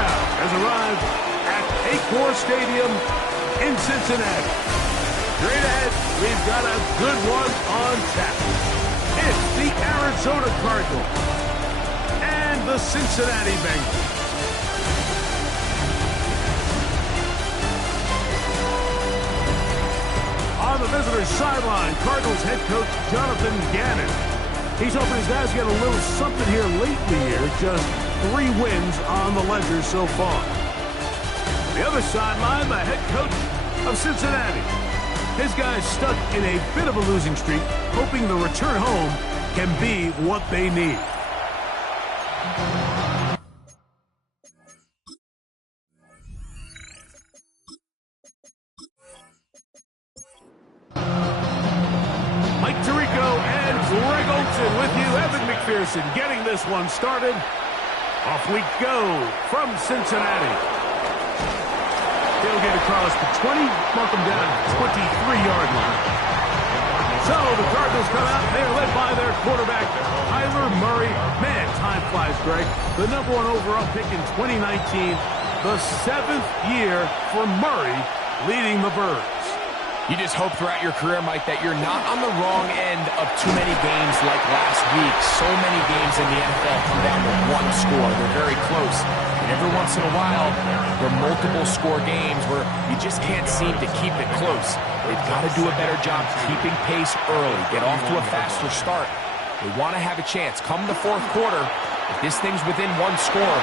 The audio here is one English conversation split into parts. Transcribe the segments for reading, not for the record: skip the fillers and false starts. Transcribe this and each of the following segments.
crowd has arrived at Acor Stadium in Cincinnati. Straight ahead, we've got a good one on tap. It's the Arizona Cardinals and the Cincinnati Bengals. On the visitor's sideline, Cardinals head coach Jonathan Gannon. He's hoping his guys get a little something here late in the year. Just 3 wins on the ledger so far. The other sideline, the head coach of Cincinnati. His guys stuck in a bit of a losing streak, hoping the return home can be what they need. Mike Tirico and Greg Olson with you. Evan McPherson getting this one started. Off we go from Cincinnati. They'll get across the 20, mark them down at the 23-yard line. So the Cardinals come out. They are led by their quarterback, Kyler Murray. Man, time flies, Greg. The #1 overall pick in 2019. The 7th year for Murray leading the Birds. You just hope throughout your career, Mike, that you're not on the wrong end of too many games like last week. So many games in the NFL come down to 1 score. They're very close. And every once in a while, there are multiple score games where you just can't seem to keep it close. They've got to do a better job keeping pace early, get off to a faster start. They want to have a chance. Come the 4th quarter, if this thing's within 1 score,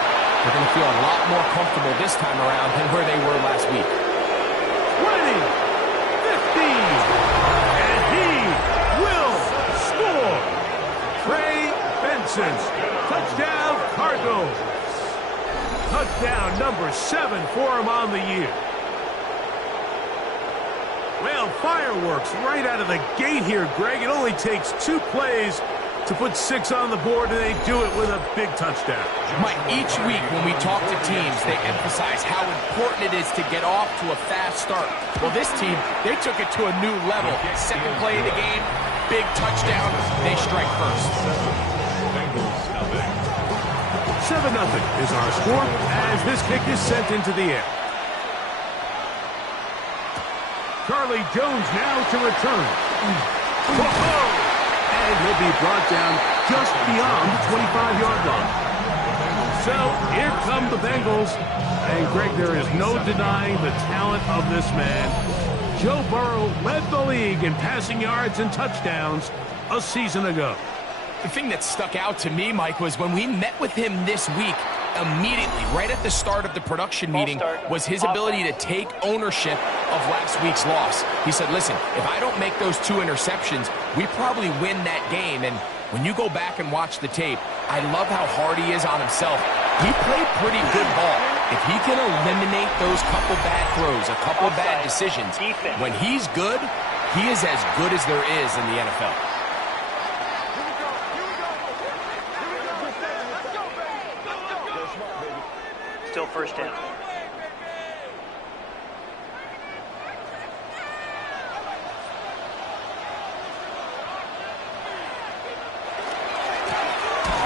they're going to feel a lot more comfortable this time around than where they were last week. 20! And he will score. Trey Benson. Touchdown, Cardinals. Touchdown number 7 for him on the year. Well, fireworks right out of the gate here, Greg. It only takes 2 plays to put 6 on the board, and they do it with a big touchdown. Mike, each week when we talk to teams, they emphasize how important it is to get off to a fast start. Well, this team, they took it to a new level. 2nd play of the game, big touchdown. They strike first. 7-0 is our score as this kick is sent into the air. Charlie Jones now to return. Whoa! And he'll be brought down just beyond the 25-yard line. So here come the Bengals. And, Greg, there is no denying the talent of this man. Joe Burrow led the league in passing yards and touchdowns a season ago. The thing that stuck out to me, Mike, was when we met with him this week, immediately, right at the start of the production meeting, was his ability to take ownership of last week's loss. He said, listen, if I don't make those 2 interceptions, we probably win that game. And when you go back and watch the tape, I love how hard he is on himself. He played pretty good ball. If he can eliminate those couple bad throws, a couple bad decisions, when he's good, he is as good as there is in the NFL. Still first down.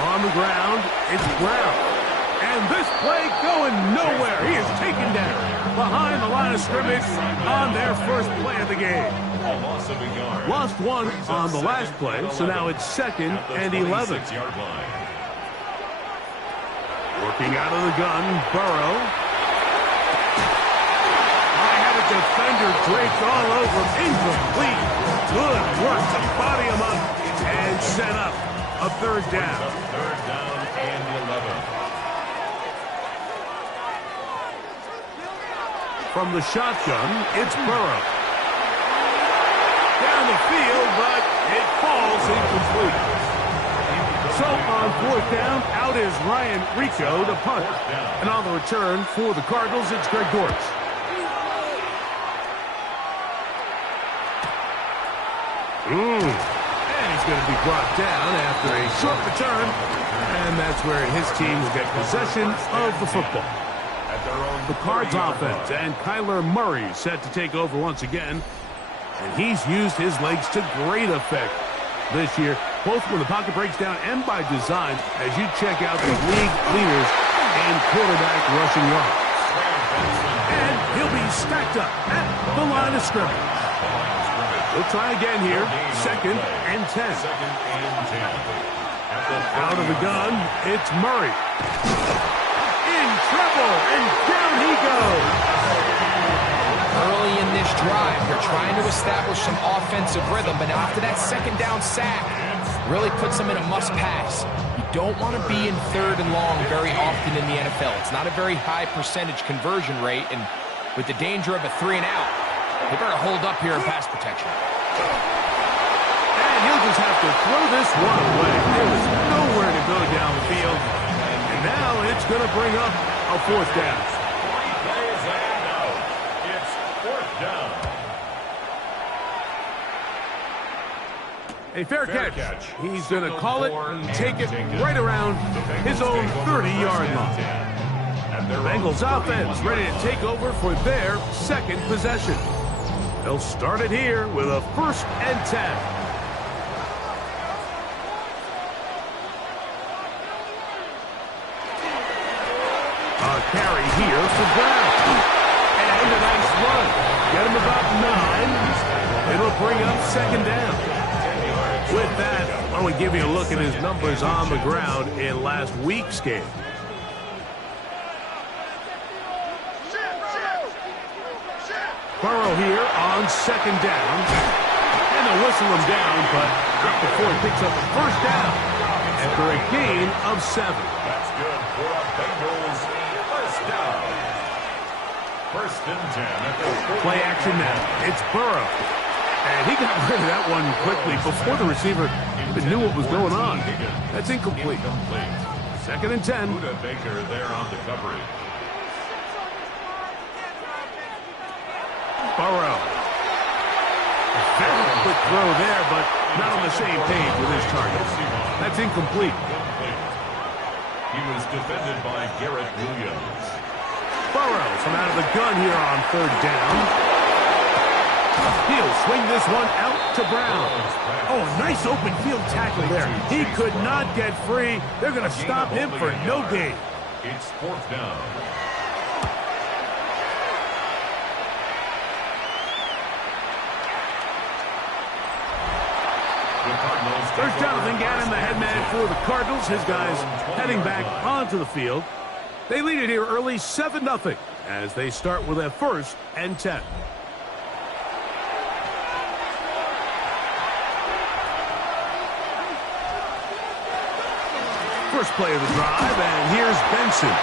On the ground, it's Brown. And this play going nowhere. He is taken down behind the line of scrimmage on their first play of the game. Lost 1 on the last play, so now it's 2nd and 11. Working out of the gun, Burrow. I had a defender draped all over him. Incomplete. Good work to body him up and set up a 3rd down. 3rd down and 11. From the shotgun, it's Burrow. Down the field, but it falls incomplete. So on 4th down, out is Ryan Rico to punt. And on the return for the Cardinals, it's Greg Dortch. And he's going to be brought down after a short return. And that's where his team will get possession of the football. The Cards offense and Kyler Murray set to take over once again. And he's used his legs to great effect this year, both when the pocket breaks down and by design, as you check out the league leaders and quarterback rushing yards. And he'll be stacked up at the line of scrimmage. We'll try again here. 2nd and 10. Out of the gun, it's Murray. In trouble, and down he goes. Early in this drive, they're trying to establish some offensive rhythm, but after that 2nd down sack, really puts them in a must-pass. You don't want to be in 3rd and long very often in the NFL. It's not a very high percentage conversion rate, and with the danger of a 3-and-out, they better hold up here in pass protection. And he'll just have to throw this one away. There was nowhere to go down the field, and now it's going to bring up a 4th down. It's 4th down. A fair catch. He's going to call it and take it right around his own 30-yard line. The Bengals offense ready to take over for their 2nd possession. They'll start it here with a 1st and 10. A carry here for Brown. And a nice run. Get him about 9. It'll bring up 2nd down. With that, why don't we give you a look at his numbers on the ground in last week's game. Burrow here on 2nd down. And they'll whistle him down, but not before he picks up the 1st down after a gain of 7. That's good for a Bengals 1st down. 1st and 10. Play action now. It's Burrow. And he got rid of that one quickly before the receiver even knew what was going on. That's incomplete. 2nd and 10. Buda Baker there on the coverage. Burrow. A very quick throw there, but not on the same page with his target. That's incomplete. He was defended by Garrett Williams. Burrow from out of the gun here on 3rd down. He'll swing this one out to Brown. Oh, nice open field tackle there. He could not get free. They're going to stop him for no gain. It's 4th down. First down, I think, Adam, the head man for the Cardinals. His guys heading back onto the field. They lead it here early 7-0 as they start with a 1st and 10. First play of the drive, and here's Benson.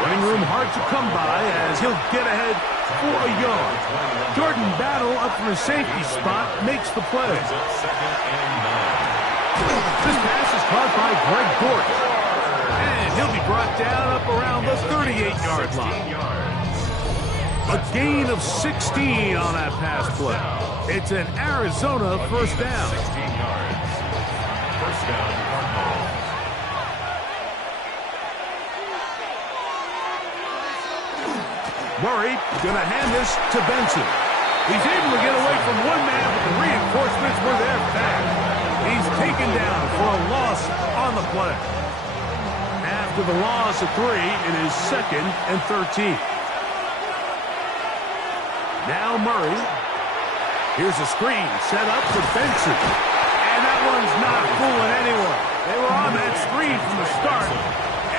Running room hard to come by as he'll get ahead for a yard. Jordan Battle up from his safety spot makes the play. This pass is caught by Greg Gordon. And he'll be brought down up around the 38-yard line. A gain of 16 on that pass play. It's an Arizona 1st down. 16 yards. 1st down, Cardinals. Murray going to hand this to Benson. He's able to get away from one man, but the reinforcements were there fast. He's taken down for a loss on the play. After the loss of 3, it is 2nd and 13. Now Murray. Here's a screen set up for Benson. And that one's not fooling anyone. They were on that screen from the start,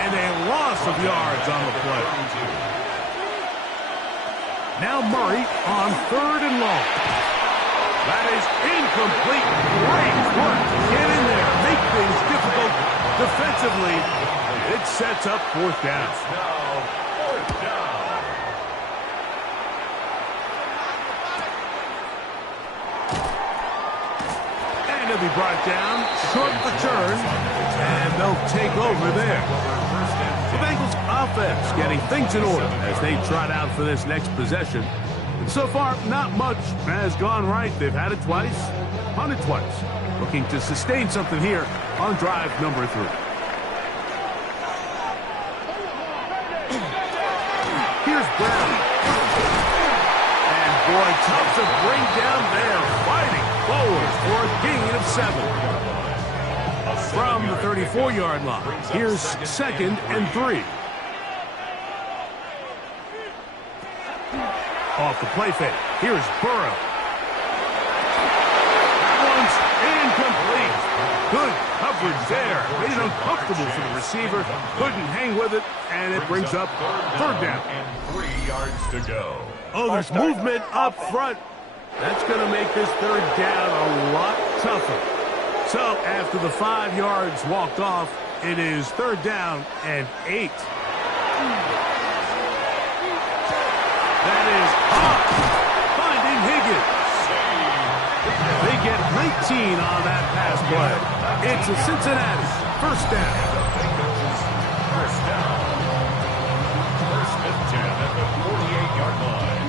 and a loss of yards on the play. Now Murray on 3rd and long. That is incomplete. Great work to get in there, make things difficult defensively. It sets up 4th down. Now 4th down. And he'll be brought down, short return, and they'll take over there. The Bengals offense getting things in order as they trot out for this next possession. And so far, not much has gone right. They've had it twice, punted twice. Looking to sustain something here on drive number 3. Here's Brown. And boy, tough to bring down there, fighting forward for a gain of 7. From the 34-yard line, here's 2nd and 3. Off the play fake. Here's Burrow. That one's incomplete. Good coverage there. Made it uncomfortable for the receiver. Couldn't hang with it, and it brings up third down. And 3 yards to go. Oh, there's movement up front. That's going to make this third down a lot tougher. So after the 5 yards walked off, it is third down and 8. That is hot. Finding Higgins. They get 19 on that pass play. It's a Cincinnati first down. First down. First and 10 at the 48-yard line.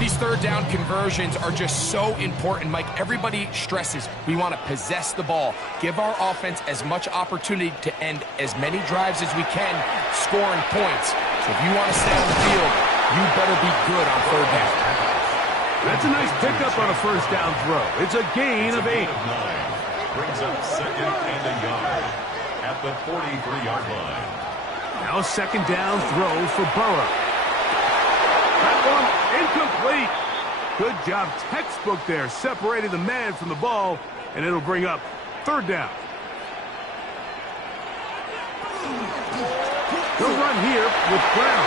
These third down conversions are just so important, Mike. Everybody stresses we want to possess the ball, give our offense as much opportunity to end as many drives as we can, scoring points. So if you want to stay on the field, you better be good on third down. That's a nice pickup on a first down throw. It's a gain of 8. Brings up second and a yard at the 43-yard line. Now a second down throw for Burrow. That one incomplete. Good job, textbook there, separating the man from the ball, and it'll bring up third down. He'll run here with Brown.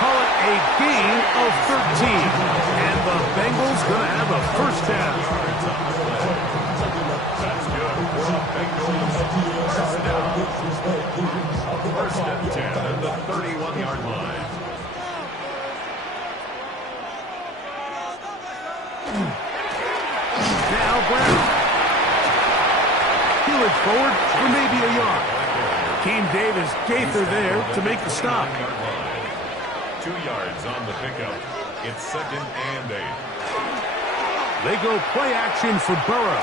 Call it a gain of 13, and the Bengals going to have a first down. That's good for the Bengals. First down. First and 10 at the 31-yard line. Now Brown. Peel it forward for maybe a yard. Keem Davis Gaither there to make the stop. 2 yards on the pickup. It's second and 8. They go play action for Burrow.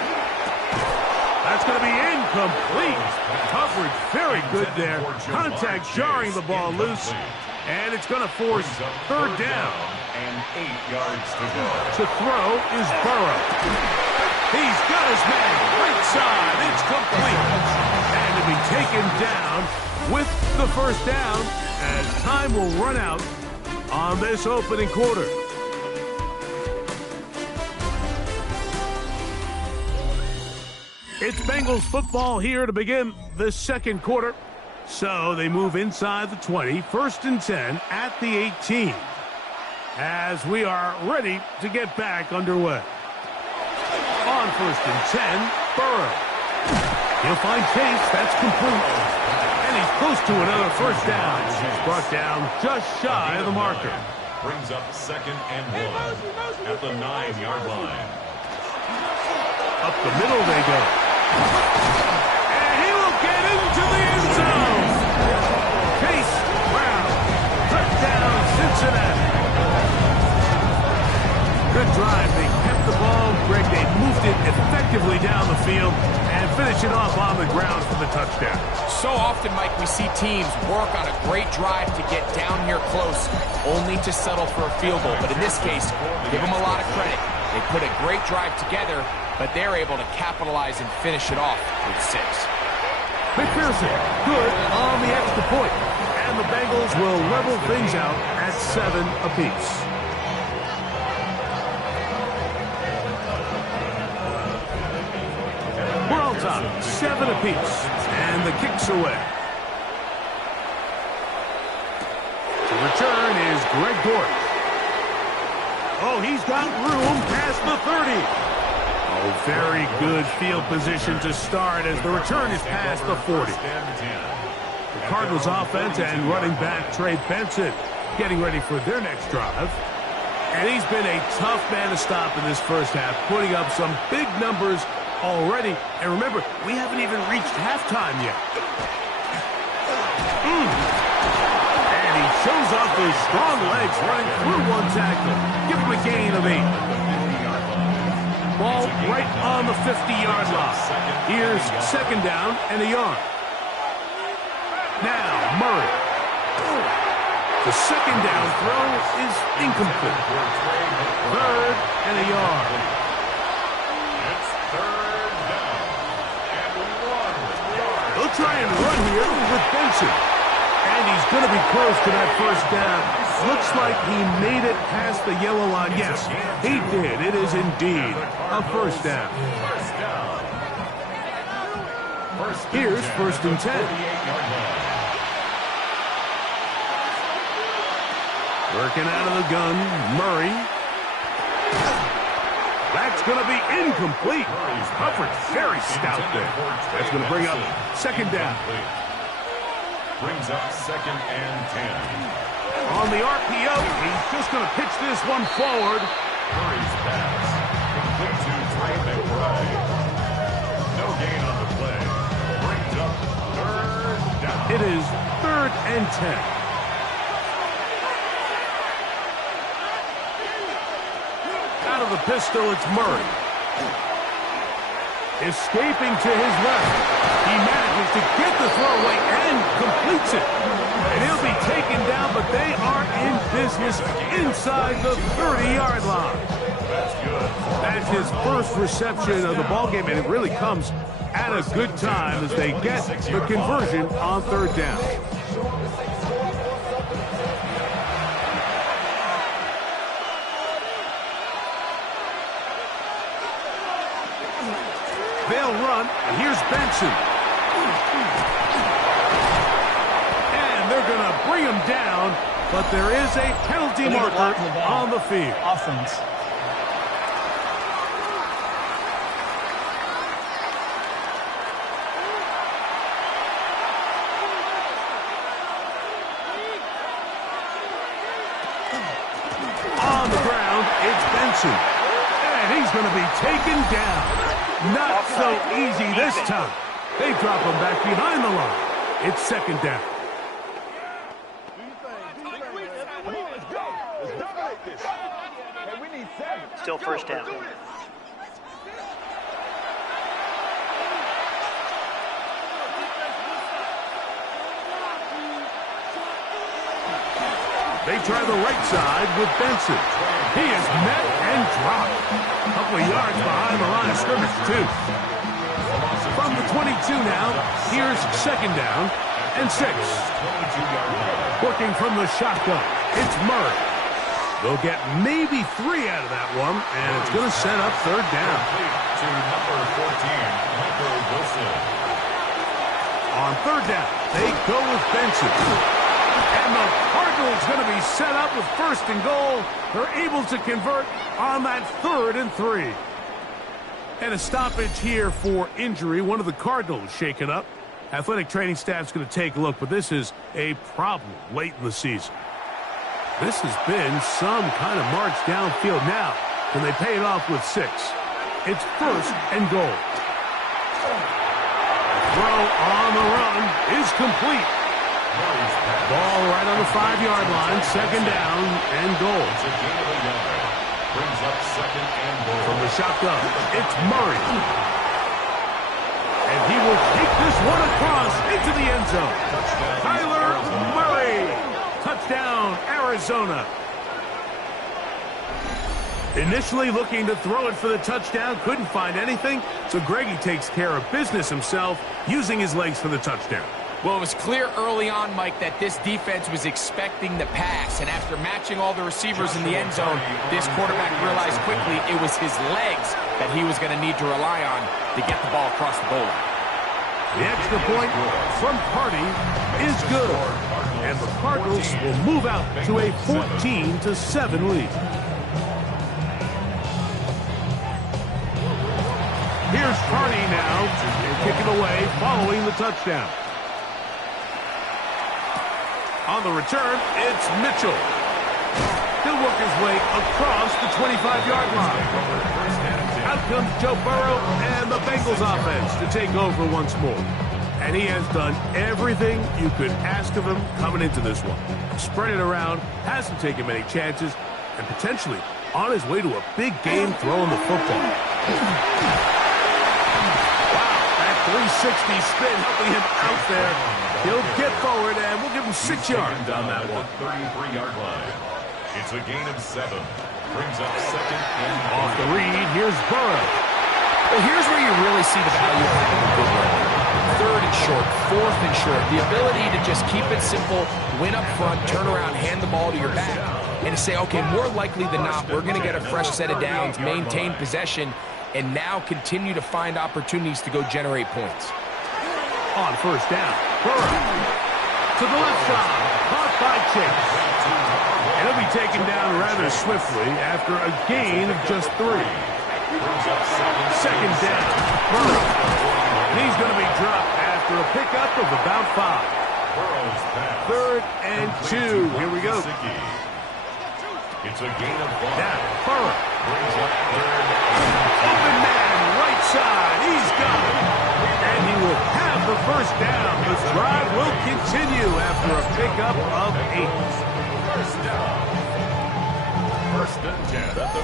That's going to be incomplete. Coverage very good there. Contact jarring the ball loose. And it's going to force third down. And 8 yards to go. To throw is Burrow. He's got his man. Right side. It's complete. And to be taken down with the first down as time will run out on this opening quarter. It's Bengals football here to begin the second quarter. So they move inside the 20, first and 10 at the 18. As we are ready to get back underway. On first and 10, Burrow. He'll find Chase. That's complete. And he's close to another first down. He's brought down just shy of the marker. Brings up second and 1 at the 9-yard line. Up the middle they go. And he will get into the end zone. Chase Brown. Touchdown, Cincinnati. Good drive. They kept the ball. Greg, they moved it effectively down the field and finish it off on the ground for the touchdown. So often, Mike, we see teams work on a great drive to get down here close, only to settle for a field goal. But in this case, give them a lot of credit. They put a great drive together, but they're able to capitalize and finish it off with 6. McPherson, good on the extra point. And the Bengals will level things out at 7 apiece. We're on top, 7 apiece. And the kick's away. To return is Greg Dortch. Oh, he's got room past the 30. Oh, very good field position to start as the return is past the 40. The Cardinals offense and running back Trey Benson getting ready for their next drive. And he's been a tough man to stop in this first half, putting up some big numbers already. And remember, we haven't even reached halftime yet. And he shows off his strong legs running through one tackle. Give him a gain of 8. Ball right on the 50-yard line. Here's second down and a yard. Now Murray. The second down throw is incomplete. Third and a yard. It's third down and 1 yard. They'll try and run here with Benson. And he's going to be close to that first down. Looks like he made it past the yellow line. Yes, he did. It is indeed a first down. Here's first and 10. Working out of the gun, Murray. That's going to be incomplete. Covered very stout there. That's going to bring up second down. Brings up second and 10. On the RPO, he's just going to pitch this one forward. Murray's pass. Complete to Trey McBride. No gain on the play. Brings up third down. It is third and 10. Out of the pistol, it's Murray. Escaping to his left. He manages to get the throw away and completes it. And he'll be taken down, but they are in business inside the 30-yard line. That's good. That's his first reception of the ballgame, and it really comes at a good time as they get the conversion on third down. They'll run, and here's Benson. And they're going to bring him down, but there is a penalty marker on the field. Offense. On the ground, it's Benson. And he's going to be taken down. Not so easy this time. They drop him back behind the line. It's second down. Still first down. They try the right side with Benson. He is met and dropped. A couple of yards behind the line of scrimmage, too. From the 22 now, here's second down and 6. Working from the shotgun, it's Murray. They'll get maybe 3 out of that one, and it's going to set up third down. To number 14, Michael Wilson. On third down, they go with Benson. And the Cardinals going to be set up with first and goal. They're able to convert on that 3rd and 3. And a stoppage here for injury. One of the Cardinals shaken up. Athletic training staff's going to take a look, but this is a problem late in the season. This has been some kind of march downfield now, and they pay it off with 6. It's first and goal. Throw on the run is complete. Ball right on the 5-yard line, second down and goal. Brings up second and goal. From the shotgun, it's Murray. And he will take this one across into the end zone. Kyler Murray. Touchdown, Arizona. Initially looking to throw it for the touchdown, couldn't find anything, so Greggy takes care of business himself, using his legs for the touchdown. Well, it was clear early on, Mike, that this defense was expecting the pass, and after matching all the receivers in the end zone, this quarterback realized quickly it was his legs that he was going to need to rely on to get the ball across the goal line. The extra point from Party is good, and the Cardinals will move out to a 14-7 lead. Here's Party now, and kick it away following the touchdown. On the return, it's Mitchell. He'll work his way across the 25-yard line. Out comes Joe Burrow and the Bengals offense to take over once more. And he has done everything you could ask of him coming into this one. Spread it around, hasn't taken many chances, and potentially on his way to a big game throwing the football. Wow, that 360 spin helping him out there. He'll get forward, and we'll give him 6 yards on that one. 33-yard line. It's a gain of 7. Brings up second and off the read. Here's Burrow. Well, here's where you really see the value of having a good runner. 3rd and short, 4th and short. The ability to just keep it simple, win up front, turn around, hand the ball to your back, and to say, okay, more likely than not, we're going to get a fresh set of downs, maintain possession, and now continue to find opportunities to go generate points. On first down, Burrow to the left side, caught by Chase. And he'll be taken down rather swiftly after a gain of just 3. Second down, Burrow. And he's going to be dropped after a pickup of about 5. 3rd and 2. Here we go. It's a gain of 1. Now, Burrow. Open man, right side. He's got it. And he will have the first down. The drive will continue after a pickup of 8.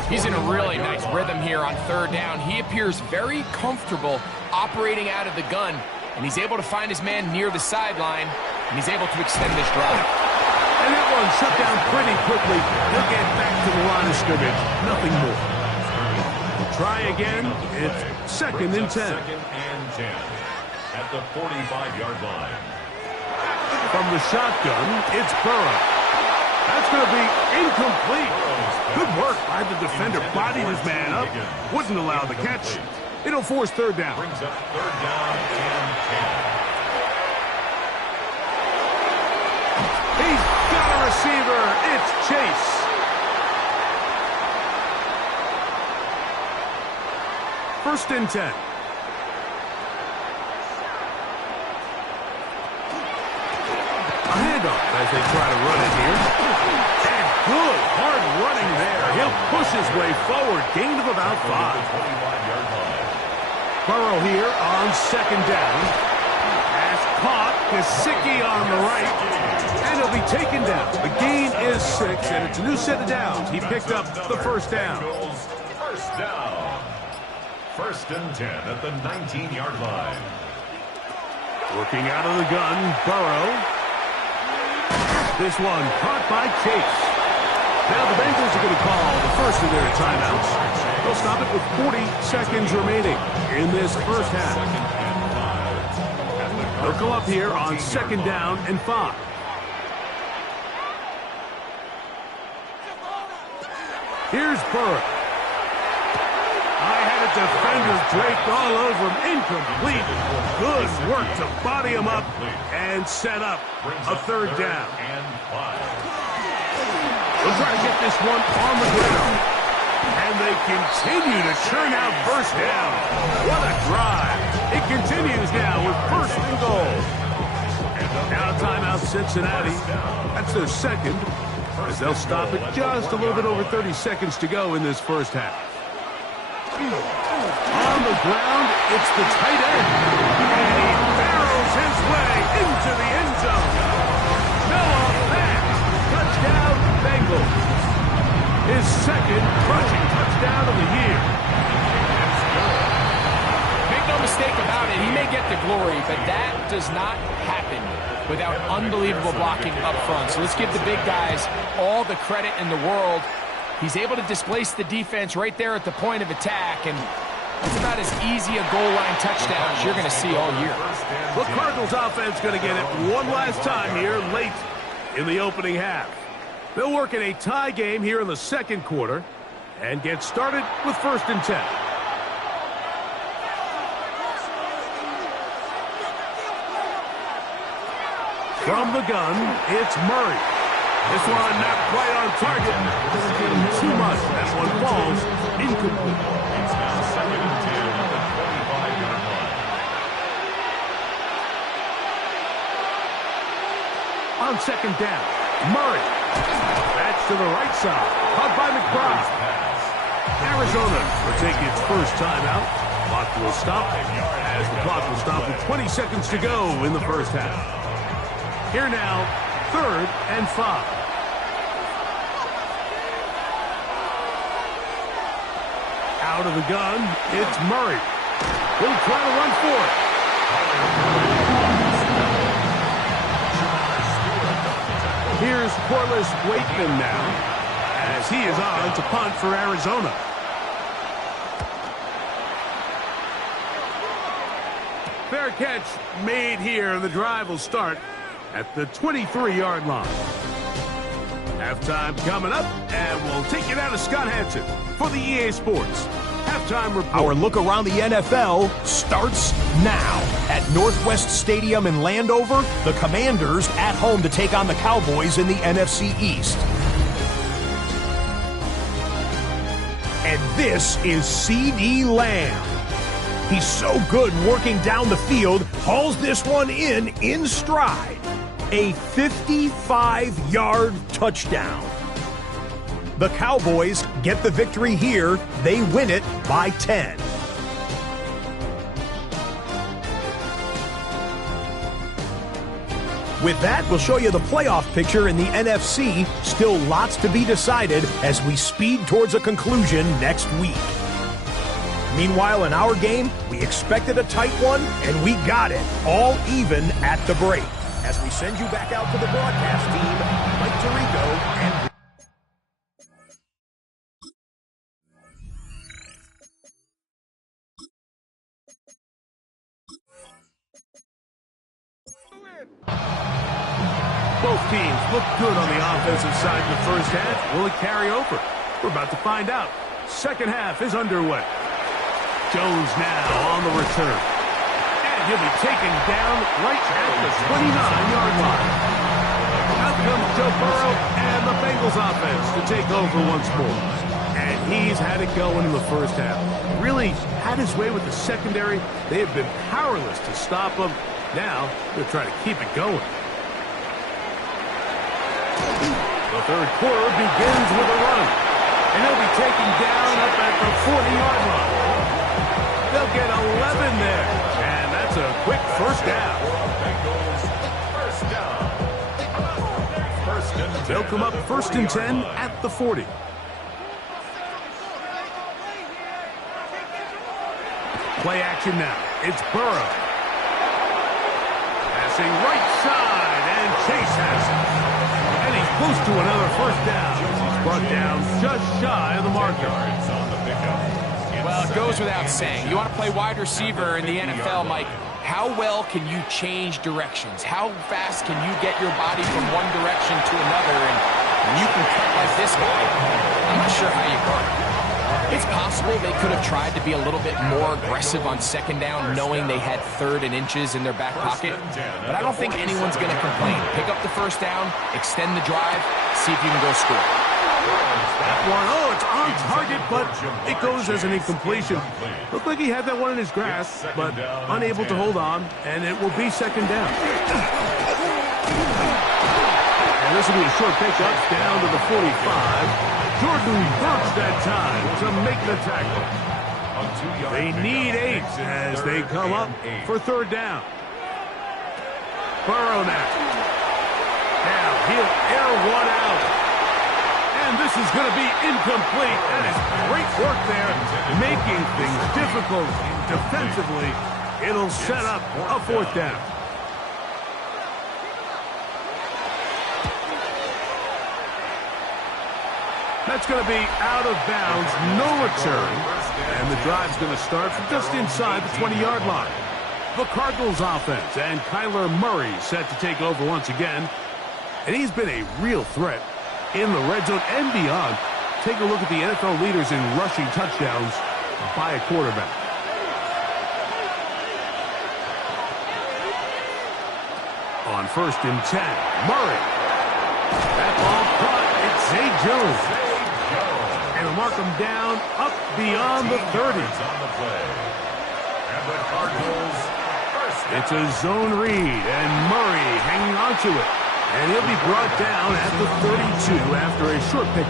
He's in a really nice rhythm here on 3rd down. He appears very comfortable operating out of the gun, and he's able to find his man near the sideline, and he's able to extend this drive. And that one shut down pretty quickly. He'll get back to the line of scrimmage. Nothing more. We'll try again. It's 2nd and 10. 2nd and 10 at the 45-yard line. From the shotgun, it's Burrow. That's going to be incomplete. Good work by the defender. Bodied his man up. Wouldn't allow the catch. It'll force 3rd down. Brings up 3rd down and 10. He's got a receiver. It's Chase. First and 10. A handoff as they try to run it here. And good, hard running there. He'll push his way forward. Gain of about 5. 25-yard line. Burrow here on 2nd down. Pass caught. Gesicki on the right. And he'll be taken down. The gain is 6, and it's a new set of downs. He picked up the first down. First down. 1st and 10 at the 19-yard line. Working out of the gun, Burrow. This one caught by Chase. Now the Bengals are going to call the first of their timeouts. They'll stop it with 40 seconds remaining in this first half. They'll go up here on 2nd down and 5. Here's Burrow. I had a defender draped all over him. Incomplete. Good work to body him up and set up a 3rd down. We'll try to get this one on the ground. And they continue to churn out first down. What a drive. It continues now with 1st and goal. Now timeout Cincinnati. That's their 2nd, as they'll stop it just a little bit over 30 seconds to go in this first half. On the ground, it's the tight end. And he barrels his way into the end zone. Noah Fant, touchdown Bengals. His 2nd crushing touchdown of the year. Make no mistake about it, he may get the glory, but that does not happen without unbelievable blocking up front. So let's give the big guys all the credit in the world. He's able to displace the defense right there at the point of attack, and it's about as easy a goal line touchdown as you're going to see all year. The Cardinals offense going to get it one last time here late in the opening half. They'll work in a tie game here in the 2nd quarter and get started with 1st and 10. From the gun, it's Murray. This one not quite on target. Too much. That one falls incomplete. It's now 2nd and 10 at the 25-yard line. On 2nd down, Murray. That's to the right side. Caught by McBride. Arizona will take its first timeout. Clock will stop as the clock will stop with 20 seconds to go in the first half. Here now, 3rd and 5. Out of the gun, it's Murray. He'll try to run for it. Here's Corliss Waitman now, as he is on to punt for Arizona. Fair catch made here. The drive will start at the 23-yard line. Halftime coming up, and we'll take you down to Scott Hansen for the EA Sports Halftime Report. Our look around the NFL starts now. At Northwest Stadium in Landover, the Commanders at home to take on the Cowboys in the NFC East. And this is C.D. Lamb. He's so good working down the field, hauls this one in stride. A 55-yard touchdown. The Cowboys get the victory here. They win it by 10. With that, we'll show you the playoff picture in the NFC. Still lots to be decided as we speed towards a conclusion next week. Meanwhile, in our game, we expected a tight one, and we got it, all even at the break. As we send you back out to the broadcast team, Mike Tirico and... Both teams look good on the offensive side in the first half. Will it carry over? We're about to find out. Second half is underway. Jones now on the return. And he'll be taken down right at the 29-yard line. Out comes Joe Burrow and the Bengals offense to take over once more. And he's had it going in the first half. Really had his way with the secondary. They have been powerless to stop him. Now they're trying to keep it going. The third quarter begins with a run. And he'll be taken down up at the 40-yard line. They'll get 11 there. And that's a quick first down. They'll come up first and 10 at the 40. Play action now. It's Burrow. Passing right side, and Chase has it. And he's close to another first down. He's brought down just shy of the marker. Well, it goes without saying. You want to play wide receiver in the NFL, Mike. How well can you change directions? How fast can you get your body from one direction to another? And you can cut like this guy. I'm not sure how you guard it. It's possible they could have tried to be a little bit more aggressive on second down, knowing they had third and inches in their back pocket. But I don't think anyone's going to complain. Pick up the first down, extend the drive, see if you can go score. That one, it's on target, but it goes as an incompletion. Looked like he had that one in his grasp, but unable to hold on, and it will be second down. And this will be a short pickup down to the 45. Jordan Burch that time to make the tackle. They need 8 as they come up for third down. Burrow now. Now he'll air one out. And this is going to be incomplete. That is great work there, making things difficult defensively. It'll set up a fourth down. That's going to be out of bounds, no return. And the drive's going to start from just inside the 20-yard line. The Cardinals offense and Kyler Murray set to take over once again. And he's been a real threat in the red zone and beyond. Take a look at the NFL leaders in rushing touchdowns by a quarterback. On first and 10, Murray. That ball caught. It's Zay Jones. And they'll mark him down up beyond the 30. It's a zone read, and Murray hanging on to it. And he'll be brought down at the 32 after a short pickup.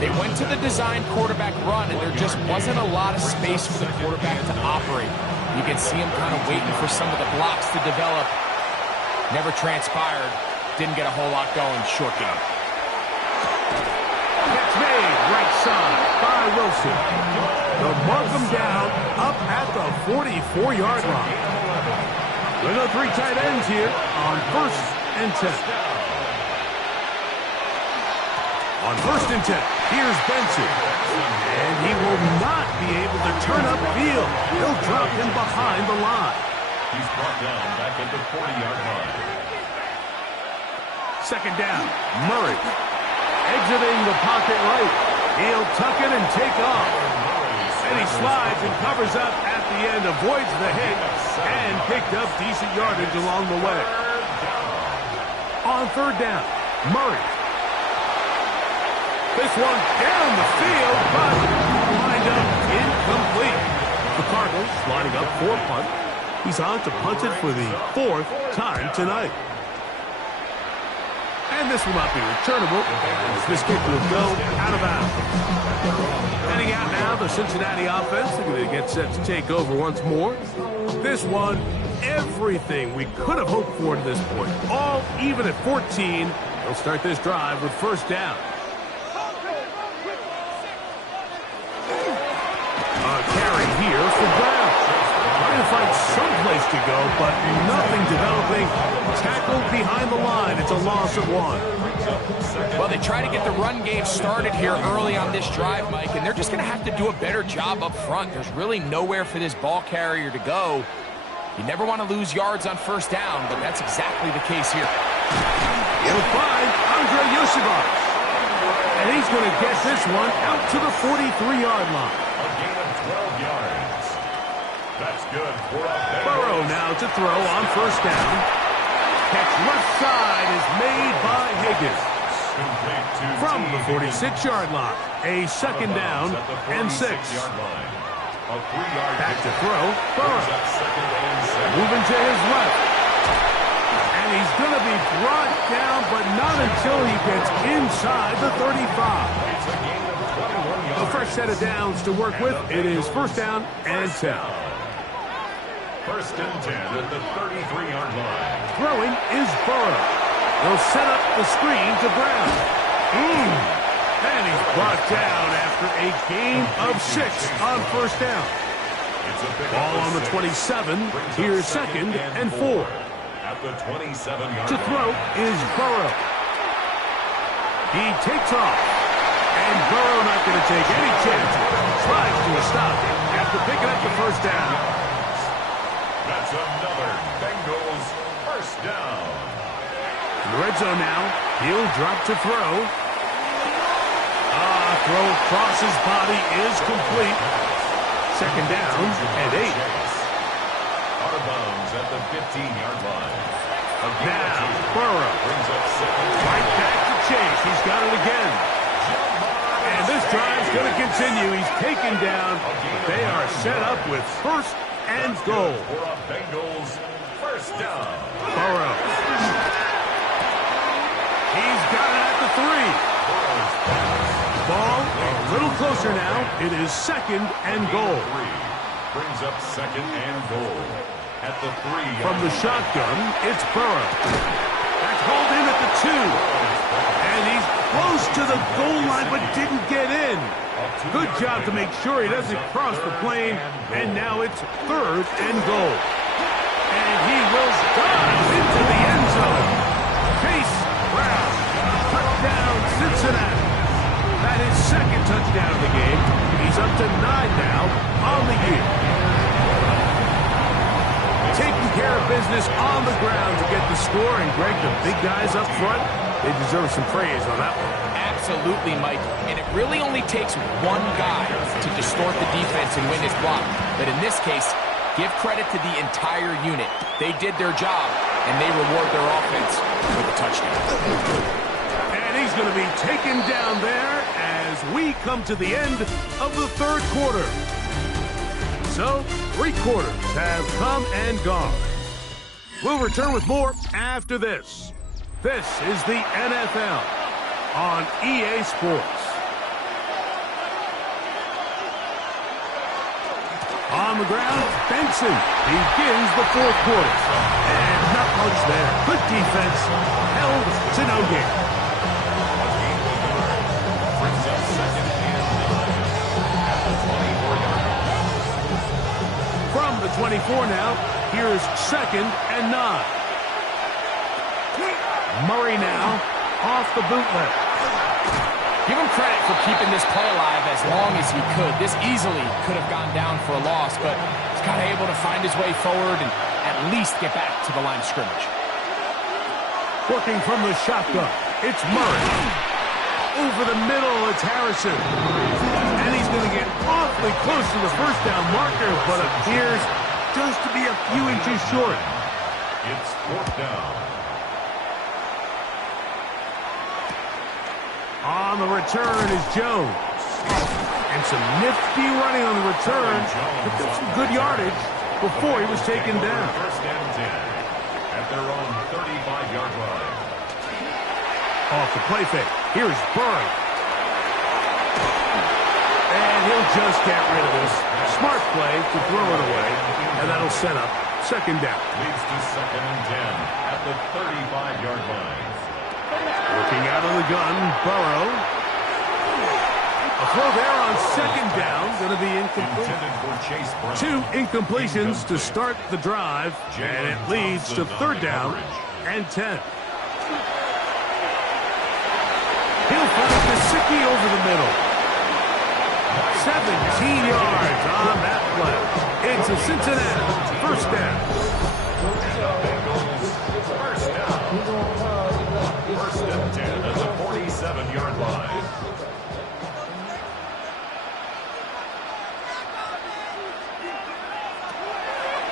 They went to the design quarterback run, and there just wasn't a lot of space for the quarterback to operate. You can see him kind of waiting for some of the blocks to develop. Never transpired. Didn't get a whole lot going. Short game. Catch made right side by Wilson. They'll mark him down up at the 44-yard line. We go 3 tight ends here on first and 10. On first and 10, here's Benson. And he will not be able to turn upfield. He'll drop him behind the line. He's brought down back at the 40-yard line. Second down, Murray. Exiting the pocket right. He'll tuck it and take off. And he slides and covers up at the end, avoids the hit, and picked up decent yardage along the way. On third down, Murray. This one down the field, but lined up incomplete. The Cardinals lining up for a punt. He's on to punt it for the fourth time tonight. And this will not be returnable, as this kick will go out of bounds. Heading out now, the Cincinnati offense. They're going to get set to take over once more. This one, everything we could have hoped for to this point. All even at 14. They'll start this drive with first down. A carry here for Brown. Trying to find some place to go, but nothing developing. Tackled behind the line. It's a loss of 1. Well, they try to get the run game started here early on this drive, Mike, and they're just going to have to do a better job up front. There's really nowhere for this ball carrier to go. You never want to lose yards on first down, but that's exactly the case here. He'll find Andre Yosibas. And he's going to get this one out to the 43-yard line. A gain of 12 yards. That's good for a Burrow now to throw on first down. Catch left side is made by Higgins. From the 46-yard line, a second down and 6. Back to throw, Burrow. Moving to his left. And he's going to be brought down, but not until he gets inside the 35. A fresh set of downs to work with. It is first down and 10. First and 10 at the 33-yard line. Throwing is Burrow. He'll set up the screen to Brown. And he's brought down after a gain of 6 on first down. Ball on the 27. Here's second and 4. At the 27-yard To throw is Burrow. He takes off. And Burrow not going to take any chances. Slides to a stop after picking up the first down. That's another Bengals first down. In the red zone now. He'll drop to throw. Throw across his body is complete. Second down and 8. Out of bounds at the 15-yard line. Now, Burrow Brings up second. right back to Chase. He's got it again. And this drive's going to continue. He's taken down. They are set up with first and goal. For a Bengals first down. Burrow. He's got it at the 3. Ball a little closer now. It is second and goal. Brings up second and goal. At the 3. From the shotgun, it's Burrow. That's hauled in at the 2. And he's close to the goal line but didn't get in. Good job to make sure he doesn't cross the plane. And now it's third and goal. And he will dive into the end zone. Chase Brown. Touchdown, Cincinnati. That is second touchdown of the game. He's up to 9 now on the year. Taking care of business on the ground to get the score. And Greg, the big guys up front, they deserve some praise on that one. Absolutely, Mike. And it really only takes one guy to distort the defense and win his block. But in this case, give credit to the entire unit. They did their job, and they reward their offense with a touchdown. And he's going to be taken down there as we come to the end of the third quarter. So, 3 quarters have come and gone. We'll return with more after this. This is the NFL on EA Sports. On the ground, Benson begins the fourth quarter. And not much there. Good defense, held to no gain. Brings up second and 9. At the 24-yard line. From the 24 now, here's second and 9. Murray now off the bootleg. Give him credit for keeping this play alive as long as he could. This easily could have gone down for a loss, but he's kind of able to find his way forward and at least get back to the line of scrimmage. Working from the shotgun, it's Murray. Over the middle, it's Harrison. And he's going to get awfully close to the first down marker, but appears just to be a few inches short. It's fourth down. On the return is Jones. And some nifty running on the return. Picked up some good yardage before he was taken down. First and 10 at their own 35-yard line. Off the play fake. Here's Burrow. And he'll just get rid of this. Smart play to throw it away. And that'll set up second down. Leads to second and 10 at the 35-yard line. Looking out of the gun, Burrow. A throw there on second down. Going to be incomplete. Intended for Chase Brown. 2 incompletions to start the drive. And it leads to third down and 10. He'll find Gesicki over the middle. 17 yards on that play. It's a Cincinnati first down. Bengals first down. First and 10 at the 47-yard line.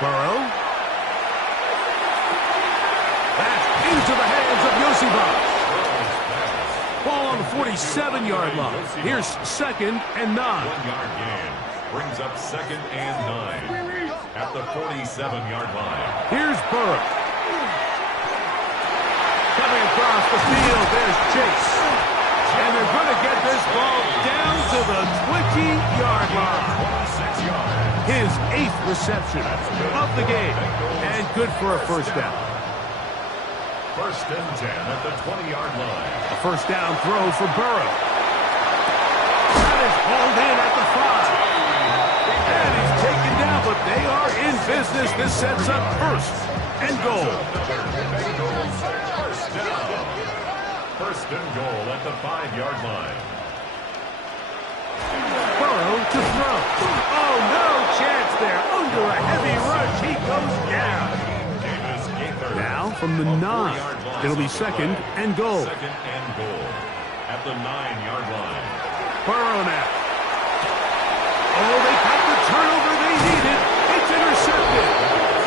Burrow. That's into the hands of Yosibas. Ball on the 47-yard line. Here's second and 9. 1-yard gain brings up second and 9 at the 47-yard line. Here's Burrow. Coming across the field, there's Chase. And they're going to get this ball down to the 20-yard line. 26 yards. His 8th reception of the game. And good for a first down. First and 10 at the 20-yard line. A first down throw for Burrow. That is hauled in at the 5. And he's taken down, but they are in business. This sets up first and goal. First down. First and goal at the 5-yard line. Burrow to throw. Oh, no chance there. Under a heavy rush, he goes down. Now from the 9, it'll be second and goal. Second and goal at the 9-yard line. Burrow now. Oh, they got the turnover they needed. It's intercepted.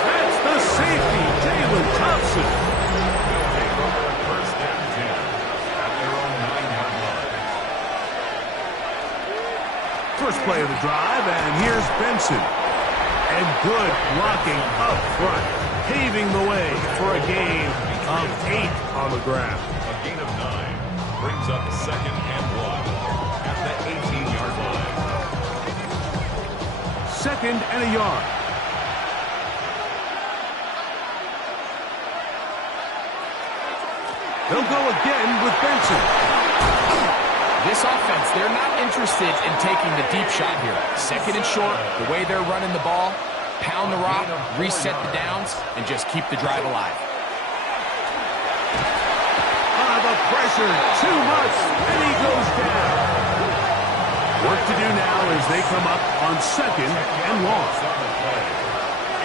That's the safety, Jalen Thompson. They'll take over first and 10 at their own 9-yard line. First play of the drive, and here's Benson. And good blocking up front, paving the way for a gain of 8 on the ground. A gain of 9 brings up second and 1 at the 18-yard line. Second and a yard. They'll go again with Benson. This offense, they're not interested in taking the deep shot here. Second and short, the way they're running the ball, pound the rock, reset the downs, and just keep the drive alive. The pressure, too much, and he goes down. Work to do now as they come up on second and long.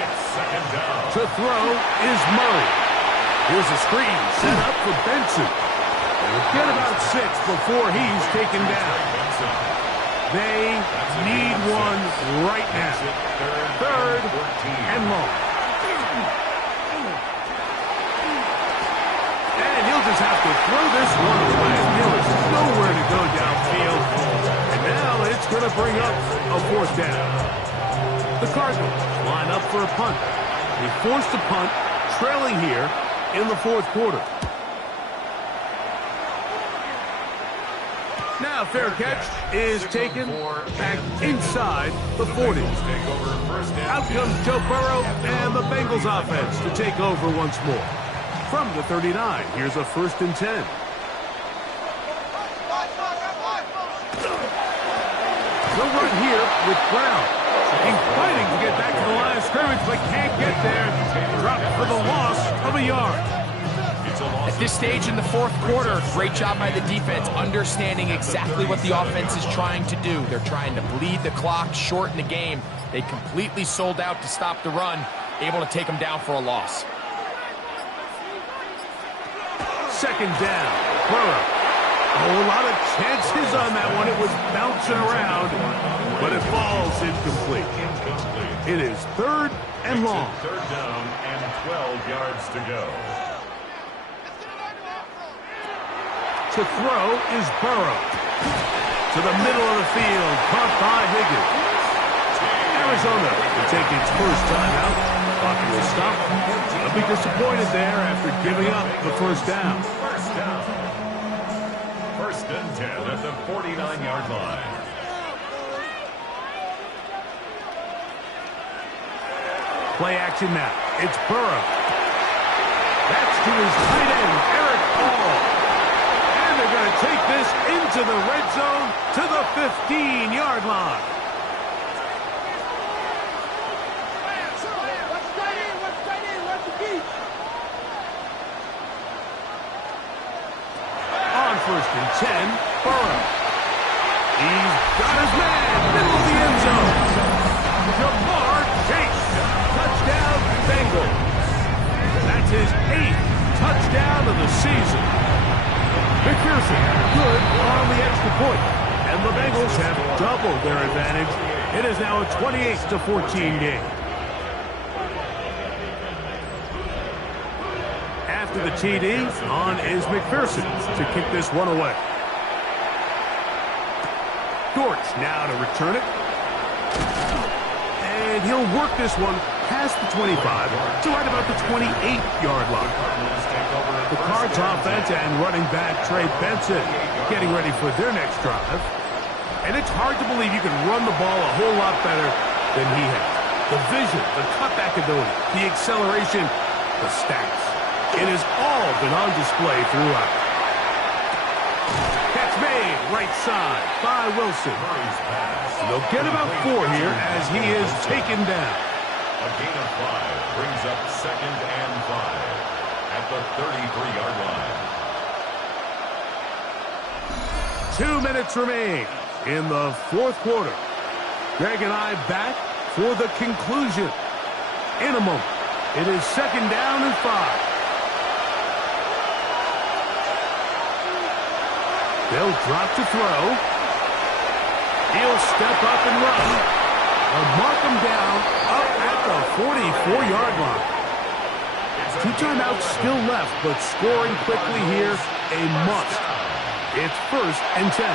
It's second down. To throw is Murray. Here's a screen set up for Benson. They'll get about 6 before he's taken down. They need one right now. Third and long. And he'll just have to throw this one away. There is nowhere to go downfield. And now it's going to bring up a fourth down. The Cardinals line up for a punt. They forced a punt, trailing here in the fourth quarter. Now fair catch is taken back inside the 40. Out comes Joe Burrow and the Bengals offense to take over once more. From the 39, here's a first and 10. They'll run here with Brown. He's fighting to get back to the line of scrimmage, but can't get there. Dropped for the loss of a yard. At this stage in the fourth quarter, great job by the defense, understanding exactly what the offense is trying to do. They're trying to bleed the clock, shorten the game. They completely sold out to stop the run. able to take him down for a loss. Second down, Burrow. Oh, a lot of chances on that one. It was bouncing around, but it falls incomplete. It is third and long. Third down and 12 yards to go. To throw is Burrow. To the middle of the field, caught by Higgins. Arizona will take its first time out. Clock will stop. They'll be disappointed there after giving up the first down. First down. First and 10 at the 49-yard line. Play action now. It's Burrow. That's to his tight end, Eric Hall. And they're going to take this into the red zone to the 15-yard line. On first and 10, Burrow. He's got his man, middle of the end zone. Jamar Chase. Touchdown, Bengals. That's his 8th touchdown of the season. McPherson, good on the extra point. And the Bengals have doubled their advantage. It is now a 28-14 game. After the TD, on is McPherson to kick this one away. Dortch now to return it. And he'll work this one past the 25 to right about the 28-yard line. The Cards offense and running back Trey Benson getting ready for their next drive. And it's hard to believe you can run the ball a whole lot better than he has. The vision, the cutback ability, the acceleration, the stats. It has all been on display throughout. Catch made, right side by Wilson. They'll get about 4 here as he is taken down. A gain of 5 brings up second and 5 at the 33-yard line. 2 minutes remain in the fourth quarter. Greg and I back for the conclusion. In a moment, it is second down and 5. They'll drop to throw. He'll step up and run. They'll mark him down up at the 44-yard line. 2 timeouts still left, but scoring quickly here, a must. It's first and 10.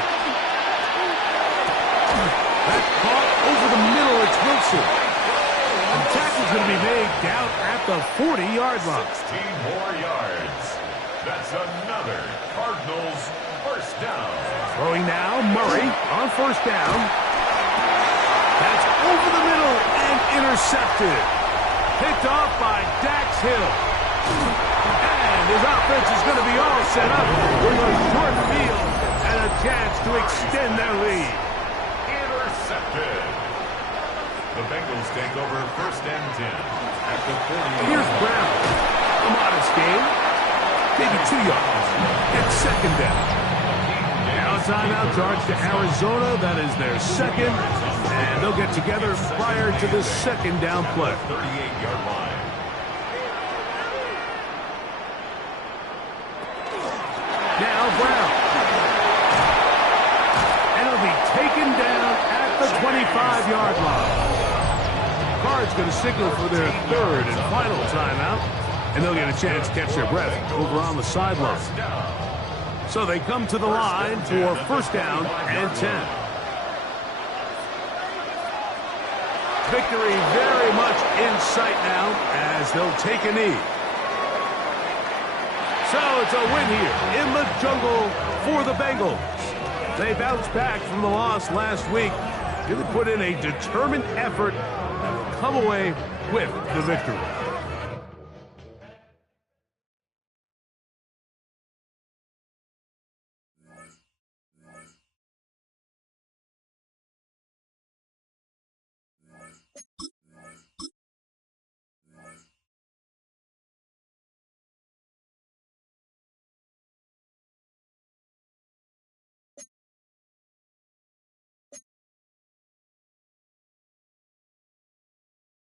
That caught over the middle. It's Wilson. The tackle's going to be made down at the 40-yard line. 16 more yards. That's another Cardinals first down. Throwing now, Murray on first down. That's over the middle and intercepted. Picked off by Dax Hill. And his offense is going to be all set up with a short field and a chance to extend their lead. Intercepted. The Bengals take over first and 10 at the 40. Here's Brown. A modest game. Maybe 2 yards. It's second down. Now timeout charge to Arizona. That is their second. And they'll get together prior to the second down play. 38-yard line. Now Brown. And he'll be taken down at the 25-yard line. Cards going to signal for their third and final timeout. And they'll get a chance to catch their breath over on the sideline. So they come to the line for first down and 10. Victory very much in sight now as they'll take a knee. So it's a win here in the jungle for the Bengals. They bounced back from the loss last week. Really put in a determined effort and will come away with the victory.